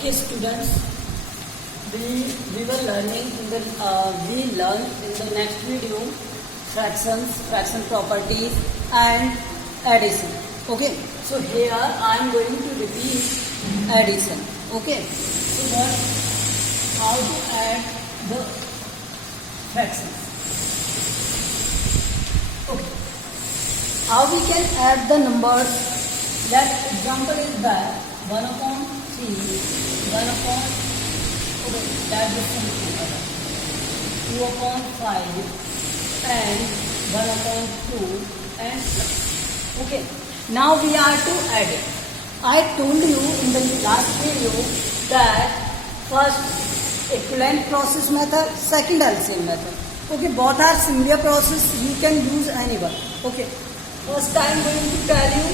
Okay, students, we were learning in the we learn in the next video fractions, fraction properties, and addition. Okay, so here I am going to repeat addition. Okay, so what? How to add the fractions? Okay, how we can add the numbers? That example is that 1 upon 3, 1 upon, okay, that is 2 upon 5, and 1 upon 2, and okay. Now we are to add it. I told you in the last video that first equivalent process method, second LCM method. Okay, both are similar process. You can use anyone. Okay, first I am going to tell you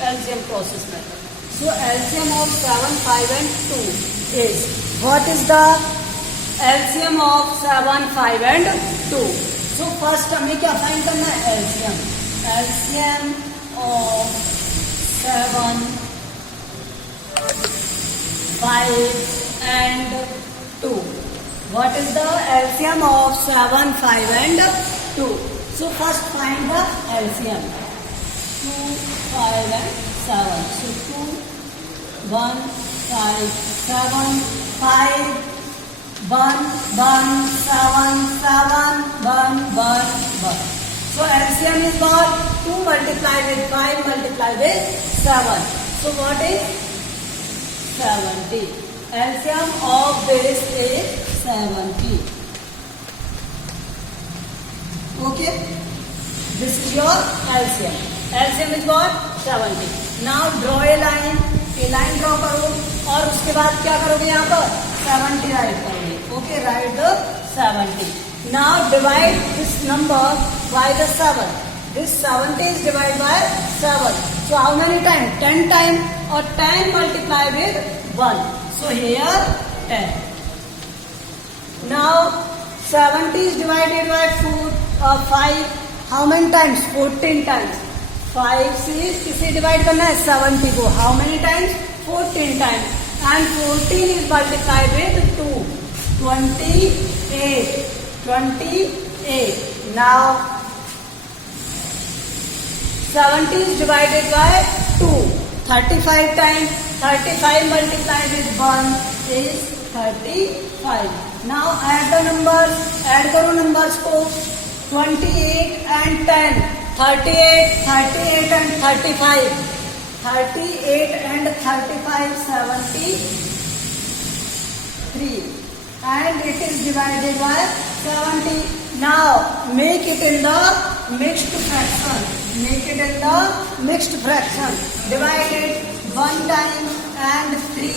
LCM process method. So LCM of 7, 5 and 2 is, what is the LCM of 7, 5 and 2? So first हमें क्या find करना है? LCM. LCM of 7, 5 and 2. What is the LCM of 7, 5 and 2? So first find the LCM. 2, 5 and 7. So 2, 1, 5, 7, 5, 1, 1, 7, 7, 1, 1, 1. So LCM is what? 2 multiplied with 5 multiplied with 7. So what is 70? LCM of this is 70. Okay? This is your LCM. LCM is what? 70. Now draw a line. A line draw करो और उसके बाद क्या करोगे? यहाँ पर 70 right करोगे. Okay, write the 70. Now divide this number by the 7. This 70 is divided by 7. So how many times? 10 times, or 10 multiplied with 1. So here 10. Now 70 is divided by 5. How many times? 14 times. 5 से किसे divide करना है? 70 को. How many times? 14 times. And 14 is multiplied with 2. 28. 28. Now 70 is divided by 2. 35 times. 35 multiplied with 1 is 35. Now add the numbers. Add करो numbers को. 28 and 10. 38, 38 and 35. 38 and 35, 73. And it is divided by 70. Now make it in the mixed fraction. Make it in the mixed fraction. Divide it 1 time and 3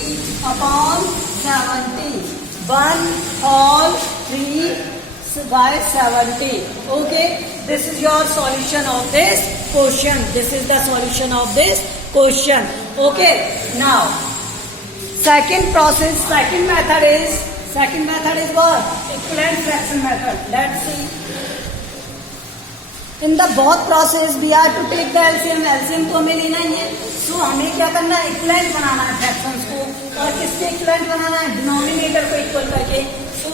upon 70. 1 whole 3 by 70. Okay, this is your solution of this question. This is the solution of this question. Okay, now second process, second method is what? Equivalent fraction method. Let's see. In the both process we are to take the LCM. LCM को हमें लेना ही है. So हमें क्या करना है? Equivalent बनाना है fractions को. और किसके इक्विवेलेंट बनाना है? डिनोमिनेटर को इक्वल करके. So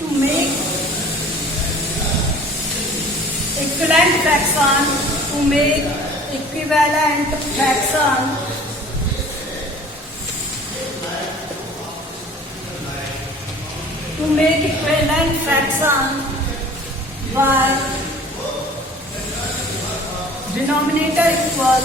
to make equivalent fraction, to make equivalent fraction, to make equivalent fraction by denominator equal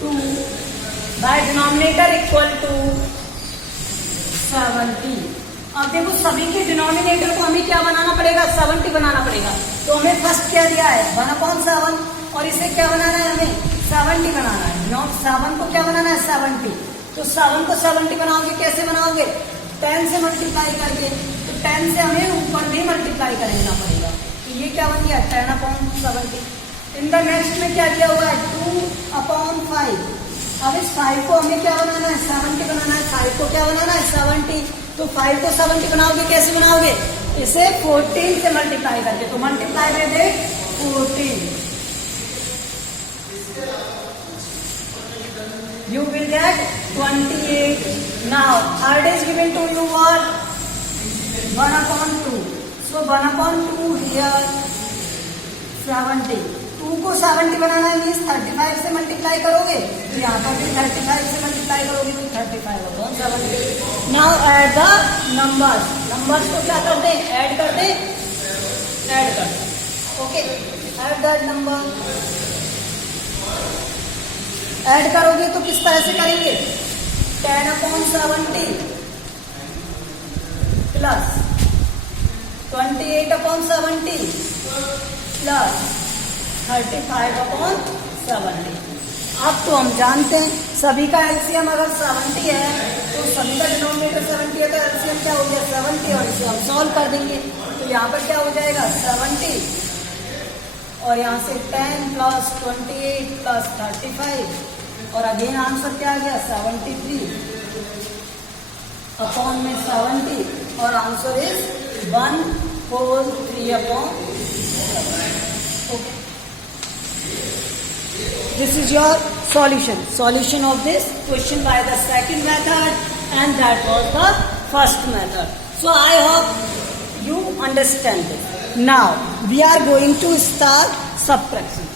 to by denominator equal to 70. अब देखो सभी के डिनोमिनेटर को हमें क्या बनाना पड़ेगा? 70 बनाना पड़ेगा. तो हमें फर्स्ट क्या दिया है? 1/7. और इसे क्या बनाना है? हमें 70 बनाना है. नॉट 7 को क्या बनाना है? 70. तो 7 को 70 बनाओगे. कैसे बनाओगे? 10 से मल्टीप्लाई करके. तो 10 से हमें ऊपर भी मल्टीप्लाई करना पड़ेगा. तो ये क्या बन गया? 10/70. इन द नेक्स्ट में क्या दिया हुआ है? 2/5. अब इस 5 को हमें क्या बनाना है? 70 बनाना है. 5 को क्या बनाना है? 70. तो 5 को 70 बनाओगे. कैसे बनाओगे? इसे 14 से मल्टीप्लाई करके, तो multiply with 14 you will get 28. Now third is given to you what? 1/2. So 1/2 here 70. 2 को 70 बनाना है मीन्स 35 से मल्टीप्लाई करोगे, तो यहाँ पर भी 35 से मल्टीप्लाई करोगे तो 35/70. Now add the numbers. Numbers को क्या कर दे? ऐड कर दे. ऐड कर दे. Okay, add that number. Add करोगे तो किस तरह से करेंगे? 10/70 प्लस 28/70 प्लस 35/70. अब तो हम जानते हैं सभी का एलसीएम अगर 70 है तो सभी का डिनोमिनेटर 70 है, तो एलसीएम क्या हो गया? 70. और इसे हम सॉल्व कर देंगे तो यहाँ पर क्या हो जाएगा? 70 और यहाँ से 10 प्लस 28 प्लस 35 और अगेन आंसर क्या आ गया? 73 अपॉन में 70 और answer is 1/3/7. Okay, this is your solution of this question by the second method, and that was the first method. So I hope you understand it. Now we are going to start subtraction.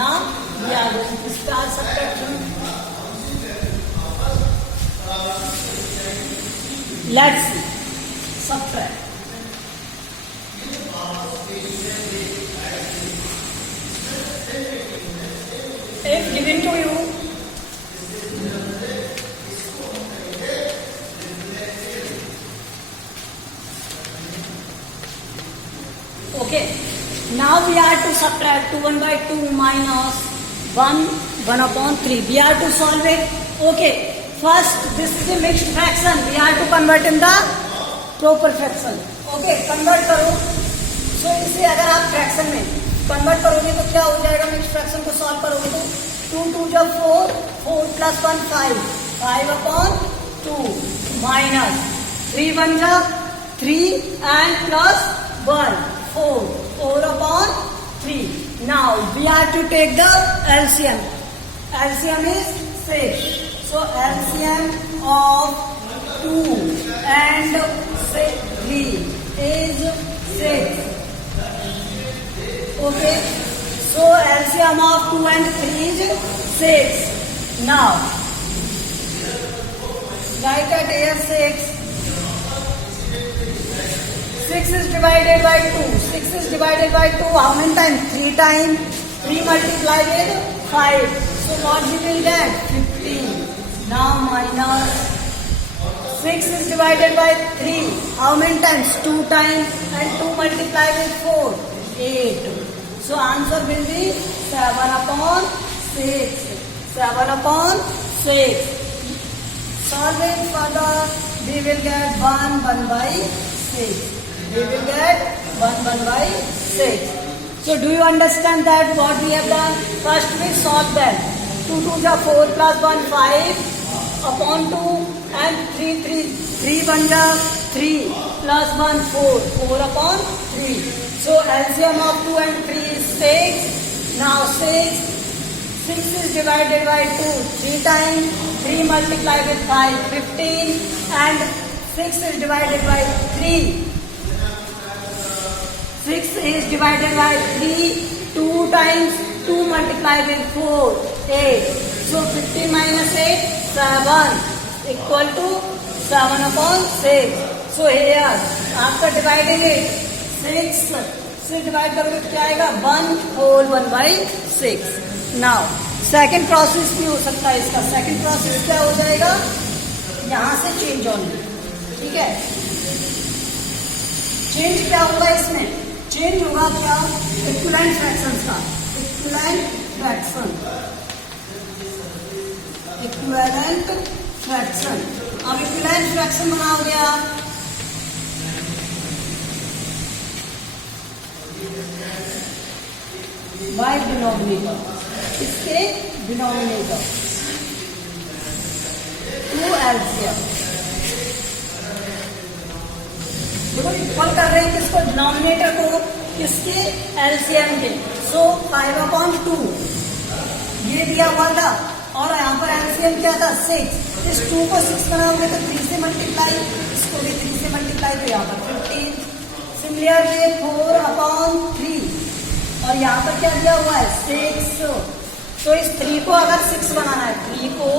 Now we are going to start subtraction. Let's see. Subtract. If given to you okay, now we are to subtract 2/2 minus 1/3. We are to solve it. Okay, first this is a mixed fraction. We are to convert in the proper fraction. Okay, convert करो. So इसे अगर आप fraction में convert करोगे तो क्या हो जाएगा? मिक्स फ्रैक्शन को सॉल्व करोगे तो 2 2 जब 4, 4 प्लस 1 5, 5/2 माइनस 3 1 जब 3 and plus 1 4, 4/3. Now we are to take the LCM. LCM is 6. So LCM of 2 and 3 is 6. Okay, so LCM of 2 and 3 is 6. Now write at here 6. 6 is divided by 2. 6 is divided by 2 how many times? 3 times. 3 multiplied with 5. So what we will get? 15. Now minus 6 is divided by 3 how many times? 2 times, and 2 multiplied with 4, 8. So answer will be 7/6. 7/6. Solve it further. We will get 1/6. We will get 1/6. So do you understand that what we have done? First we solve that. 2 2 is 4 plus 1 5/2 and 3 1 is 3 plus 1 4, 4/3. So LCM of 2 and 3 is 6. Now 6 is divided by 2 3 times. 3 multiplied with 5, 15, and 6 is divided by 3. 6 is divided by 3 2 times. 2 multiplied with 4, 8. So 15 minus 8, 7 equal to 7/6. So here after dividing it 6 से divide करोगे तो क्या आएगा? 1/6. Now second process भी हो सकता है इसका. सेकेंड प्रोसेस क्या हो जाएगा? यहां से चेंज ओनली. ठीक है, चेंज क्या होगा इसमें? चेंज होगा क्या? इक्विवेलेंट फ्रैक्शंस का. Equivalent fraction. Equivalent fraction. अब इक्विवेलेंट फ्रैक्शन बनाओगे आप बाय डिनोमिनेटर. इसके डिनोमिनेटर 2 LCM. देखो इक्वल कर रहे हैं किसको, डिनोमिनेटर को, किसके, एलसीएम के। सो 5/2 ये दिया हुआ था और यहाँ पर एलसीएम क्या था 6। इस 2 को 6 बनाओगे तो 3 से मल्टीप्लाई, इसको भी 3 से मल्टीप्लाई, तो यहाँ पर 15। सिमिलरली 4/3 और यहाँ पर क्या दिया हुआ है 6। तो इस 3 को अगर 6 बनाना है, 3 को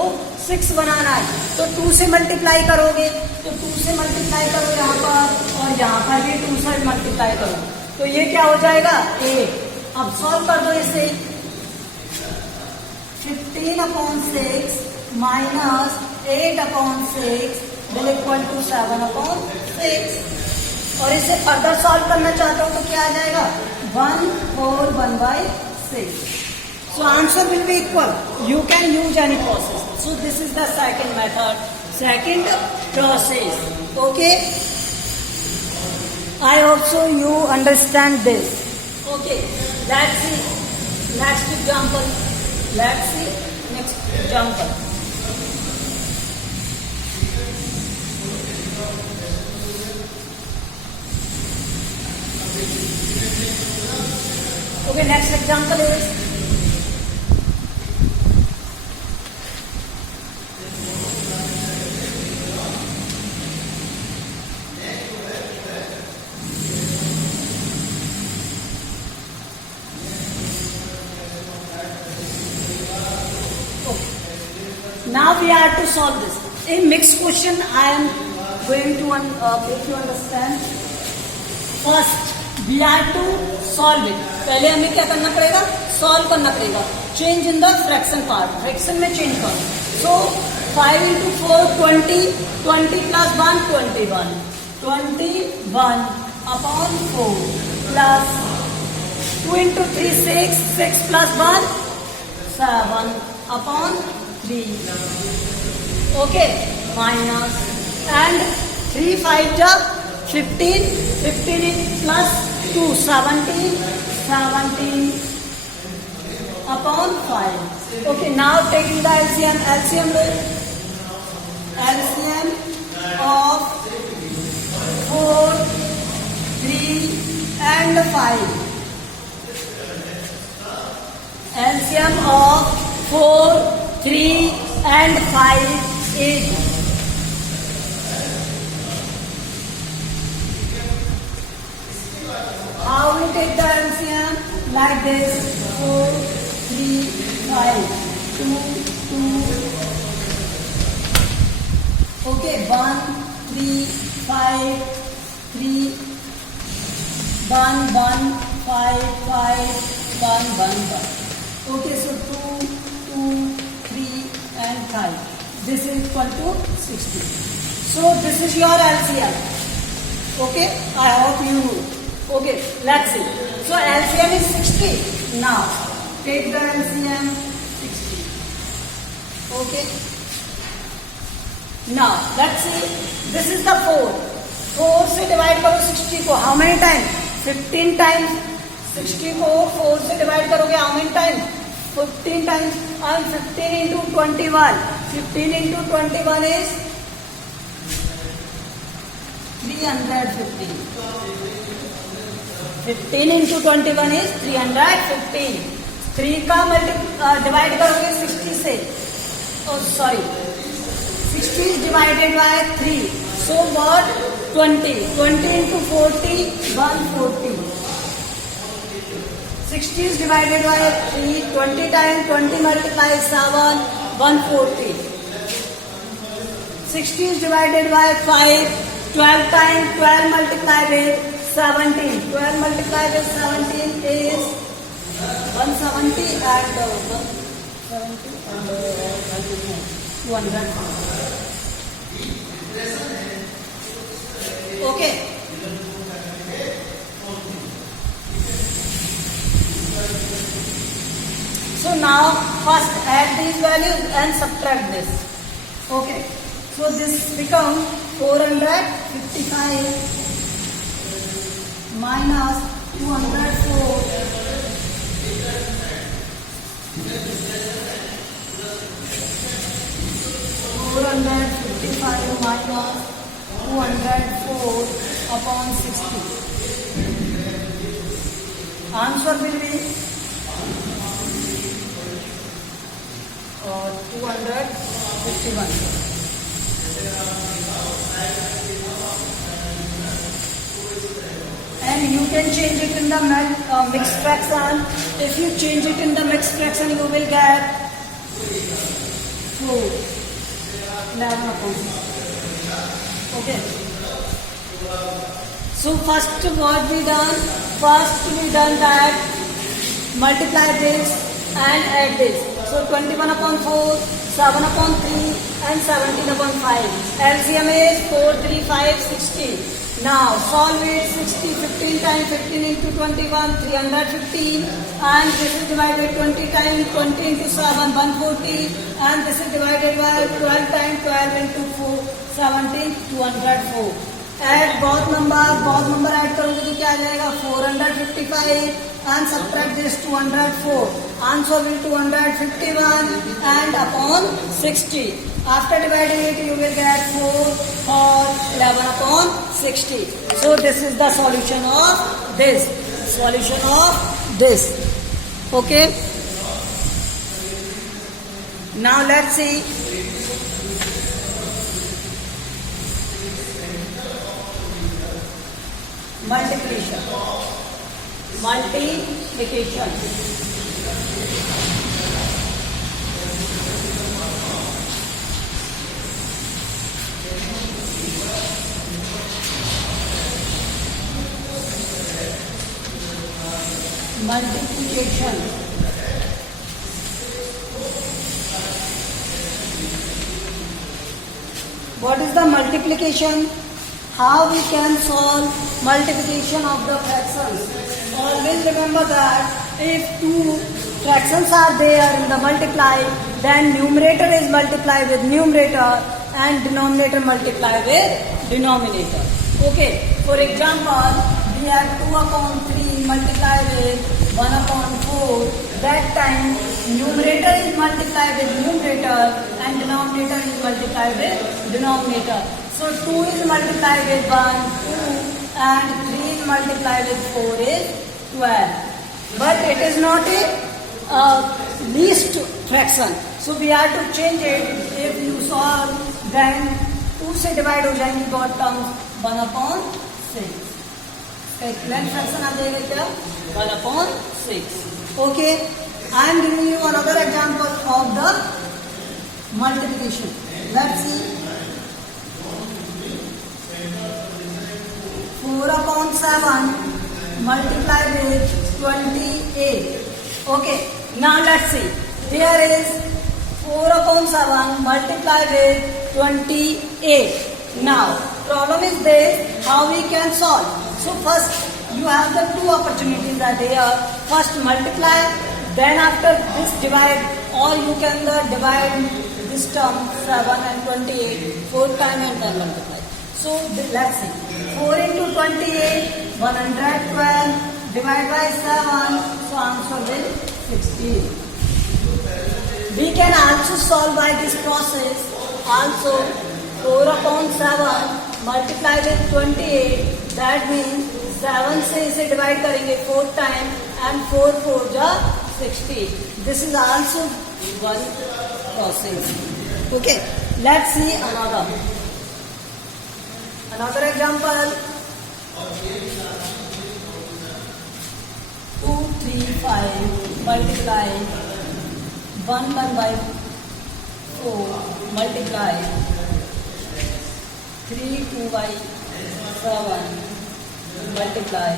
6 बनाना है तो 2 से मल्टीप्लाई करोगे, तो 2 से मल्टीप्लाई करो यहाँ पर और यहाँ पर भी 2 से मल्टीप्लाई करो, तो ये क्या हो जाएगा 8। अब सॉल्व कर दो इसे। 15/6 माइनस 8/6 विल इक्वल टू 7/6। और इसे फर्दर सॉल्व करना चाहता हूं तो क्या आ जाएगा 1/4/1/6। So answer will be equal. You can use any process. So this is the second method, second process. Okay. I hope so you understand this. Okay. Let's see next example. Let's see next example. Okay, next example is now we are to solve this. A mixed question I am going to make you understand. First we are to solve it. पहले हमें क्या करना पड़ेगा, solve करना पड़ेगा. Change in the fraction part, fraction में change करो. सो 5 into 4 20, 20 plus 1 21, 21/4 plus 2 into 3 6, 6 plus 1 7/3. Okay, minus and 3 5 15, 15 plus 2 17, 17/5. Okay, now taking the LCM. LCM of 4, 3 and 5. LCM of 4, 3 and 5 is how we take the LCM like this 4, 3, 5, 2, 2. Okay, 1, 3, 5, 3, 1, 1, 5, 5, 1, 1, 1. Okay, so 2, 2, 3 and 5. This is equal to 60. So this is your LCM. Okay, I hope you know. Okay, let's see. So LCM is 60. Now take the LCM 60. Okay. Now let's see. This is the 4. 4 से divide करो 60 को. How many times? 15 times. 60 को 4 से divide करोगे how many times? 15 times. And 15 into 21. 15 into 21 is 315. 15 into 21 is 315. 3 का divide करोगे 60 से. Oh sorry. 60 is divided by 3. So what? 20. 20 into 40, 140. 60 is divided by 3. 20 times 20 multiplies 7, 140. 60 is divided by 5. 12 times 12 multiplied with 17. 12 multiplied with 17 is 170 and 170 and 200. Okay. So now first add these values and subtract this. Okay. So this becomes 455 minus 204 455 minus 204 upon 60. Answer will be 251. And you can change it in the mixed fraction. If you change it in the mixed fraction, you will get 11 upon 6. Okay. So first what we done? First we done that multiply this and add this. So 21 upon 4, 7 upon 3 and 17 upon 5. LCM is 4, 3, 5, 16. Now solve it. 60, 15 times 15 into 21, 315, and this is divided 20 times 20 into 7, 140, and this is divided by 12 times 12 into 4, 17, 204. Add both number add करोगे तो क्या आ जाएगा 455 and subtract this 204. Answer will 251 and upon 60. After dividing it, you will get 4 or 11 upon 60. So this is the solution of this. Solution of this. Okay. Now let's see. Multiplication. Multiplication. Multiplication. What is the multiplication? How we can solve multiplication of the fractions? Always remember that if two fractions are there in the multiply, then numerator is multiplied with numerator and denominator multiplied with denominator. Okay, for example, we have 2 upon 3 multiplied with 1 upon 4. That time numerator is multiplied with numerator and denominator is multiplied with denominator. So 2 is multiplied with 1, 2, and 3 is multiplied with 4 is 12. But it is not a least fraction. So we have to change it. If you solve, then 2 से divide हो जाएंगी both terms 1 upon 6. Equivalent fraction आ जाएगा क्या 1 upon 6. Okay. I am giving you another example of the multiplication. Let's see. 4 upon 7 multiply with 28. Okay. Now let's see. Here is 4 upon 7 multiply with 28. Now problem is this. How we can solve? So first you have the two opportunities are there. First multiply. Then after this divide, or you can divide this term 7 and 28 4 times and then multiply. So let's see. 4 into 28, 112, divide by 7, so answer will 16. We can also solve by this process. Also 4 upon 7 multiply with 28, that means 7 से इसे divide करेंगे 4 times and 4 4 जा 60. This is also one process. Okay, let's see another example. 2 3 5 multiply 1 by 4 multiply 3 2 by 7 multiply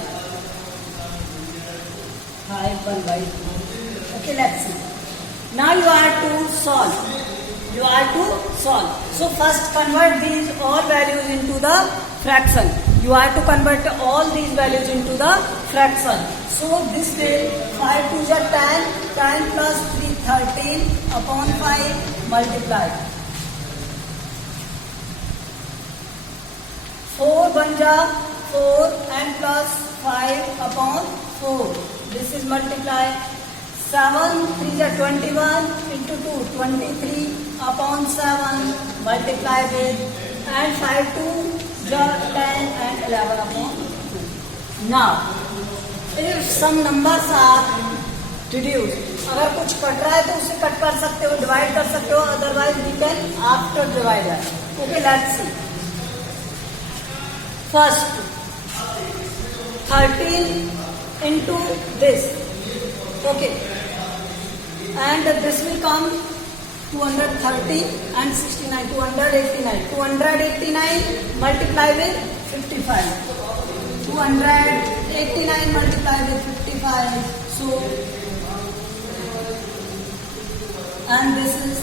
5 1 by 2. Okay, let's see. Now you are to solve. So first convert these all values into the fraction. You are to convert all these values into the fraction. So this will 5 to the 10, 10 plus 3 13 upon 5 multiplied. 4 banja 4 and plus 5 upon 4. This is multiplied. 7 3 are 21 into 2 23 upon 7 multiply with, and 5 2 10 and 11 upon 2. Now, if some numbers are reduced, अगर कुछ cut रहा है तो उसे cut कर सकते हो, divide कर सकते हो, otherwise we can after divider. Okay, let's see. First, 13 into this. Okay. And this will come 230 and 69. 289. 289 multiply with 55. 289 multiply with 55. So, and this is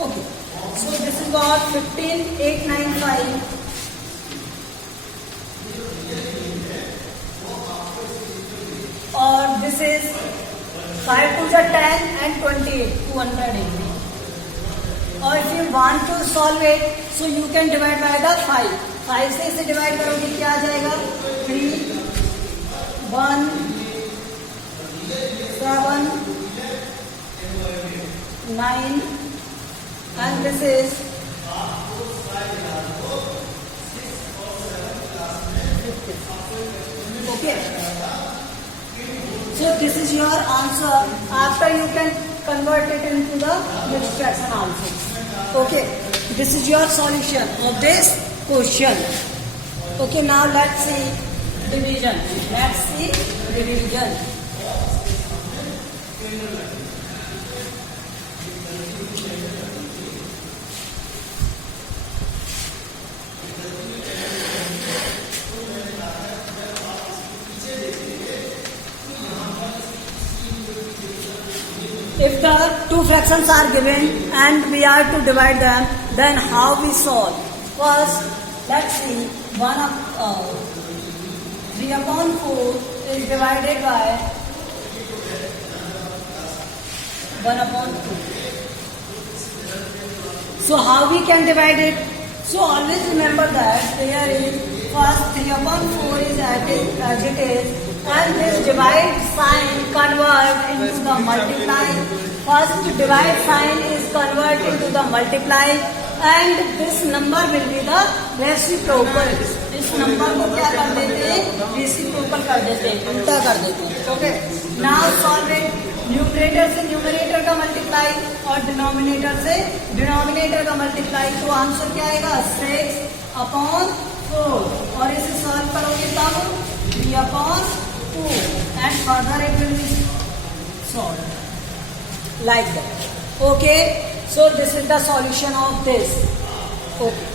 okay. So this is got 15,895. Or this is 5 to the 10 and 28, 280. Or if you want to solve it, so you can divide by the 5. 5 से इसे divide करोगे क्या आ जाएगा? 3, 1, 7, 9, and this is 50. Okay. So this is your answer. After you can convert it into the next fraction also. Okay. This is your solution of this question. Okay. Now let's see division. Let's see division. If the two fractions are given and we are to divide them, then how we solve? First, let's see, 3 upon 4 is divided by 1 upon 2. So how we can divide it? So always remember that there is first 3 upon 4 is as it is, and this divide sign convert into the multiply. First divide sign is convert into the multiply, and this number will be the reciprocal. इस number को क्या कर देते हैं? Reciprocal कर देते हैं, उल्टा कर देते हैं. Okay. Now solve it. Numerator से न्यूमरेटर का मल्टीप्लाई और डिनोमिनेटर से डिनोमिनेटर का मल्टीप्लाई. तो आंसर क्या आएगा? 6 upon 4. और इसे सॉल्व करोगे तब 3 upon 2, and further it will be solved like that. Okay. So this is the solution of this. Okay.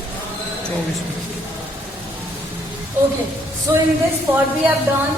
Okay. So in this what we have done.